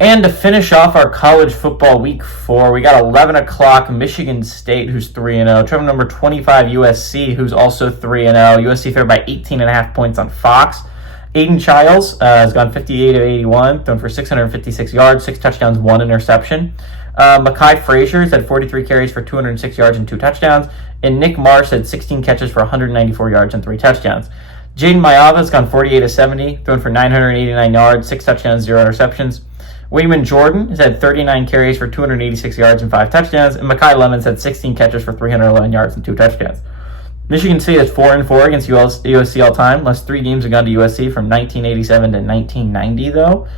And to finish off our college football week 4, we got 11 o'clock Michigan State, who's 3-0. Trevor number 25 USC, who's also 3-0. USC favored by 18.5 points on Fox. Aiden Childs has gone 58 of 81, thrown for 656 yards, 6 touchdowns, 1 interception. Mekhi Frazier's had 43 carries for 206 yards and 2 touchdowns. And Nick Marsh had 16 catches for 194 yards and 3 touchdowns. Jaden Mayava's gone 48 of 70, thrown for 989 yards, 6 touchdowns, 0 interceptions. Wayman Jordan has had 39 carries for 286 yards and 5 touchdowns, and Mekhi Lemons had 16 catches for 311 yards and 2 touchdowns. Michigan State is 4-4 against USC all time. Last 3 games have gone to USC from 1987 to 1990, though.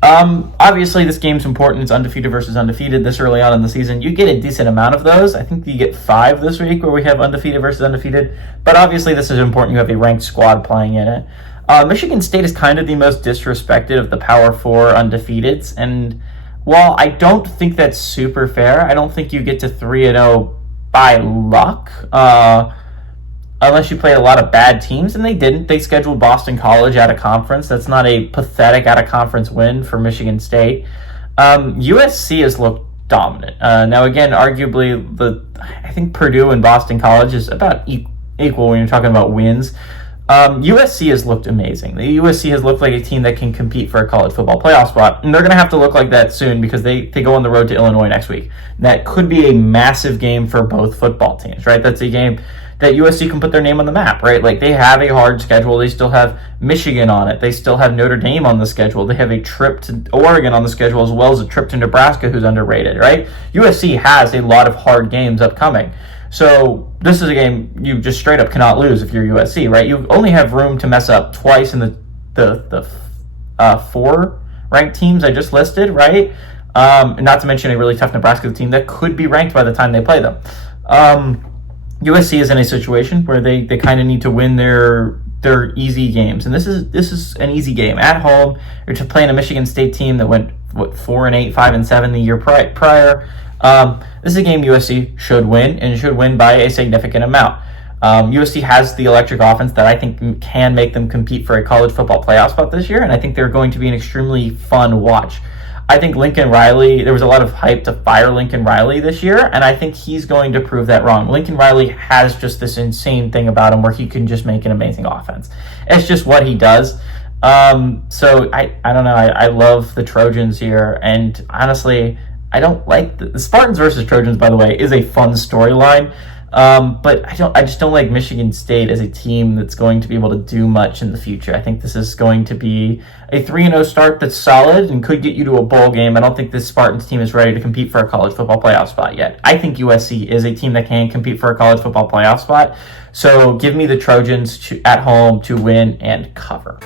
Obviously, this game's important. It's undefeated versus undefeated this early on in the season. You get a decent amount of those. I think you get 5 this week where we have undefeated versus undefeated. But obviously, this is important. You have a ranked squad playing in it. Michigan State is kind of the most disrespected of the Power 4 undefeateds, and while I don't think that's super fair, I don't think you get to 3-0 by luck, unless you played a lot of bad teams, and they didn't. They scheduled Boston College out of conference. That's not a pathetic out of conference win for Michigan State. USC has looked dominant. Now, again, arguably, I think Purdue and Boston College is about equal when you're talking about wins. USC has looked amazing. The USC has looked like a team that can compete for a college football playoff spot, and they're going to have to look like that soon because they go on the road to Illinois next week. That could be a massive game for both football teams, right? That's a game that USC can put their name on the map, right? Like, they have a hard schedule. They still have Michigan on it. They still have Notre Dame on the schedule. They have a trip to Oregon on the schedule as well as a trip to Nebraska, who's underrated, right? USC has a lot of hard games upcoming. So this is a game you just straight up cannot lose if you're USC, right? You only have room to mess up twice in the 4 ranked teams I just listed, right? Not to mention a really tough Nebraska team that could be ranked by the time they play them. USC is in a situation where they kind of need to win their easy games, and this is an easy game at home. You're playing a Michigan State team that went 4-8, 5-7 the year prior. This is a game USC should win, and should win by a significant amount. USC has the electric offense that I think can make them compete for a college football playoff spot this year, and I think they're going to be an extremely fun watch. I think Lincoln Riley, there was a lot of hype to fire Lincoln Riley this year, and I think he's going to prove that wrong. Lincoln Riley has just this insane thing about him where he can just make an amazing offense. It's just what he does. So I don't know. I love the Trojans here, and honestly, I don't like the Spartans versus Trojans, by the way, is a fun storyline. But I just don't like Michigan State as a team that's going to be able to do much in the future. I think this is going to be a 3-0 start that's solid and could get you to a bowl game. I don't think this Spartans team is ready to compete for a college football playoff spot yet. I think USC is a team that can compete for a college football playoff spot. So give me the Trojans at home to win and cover.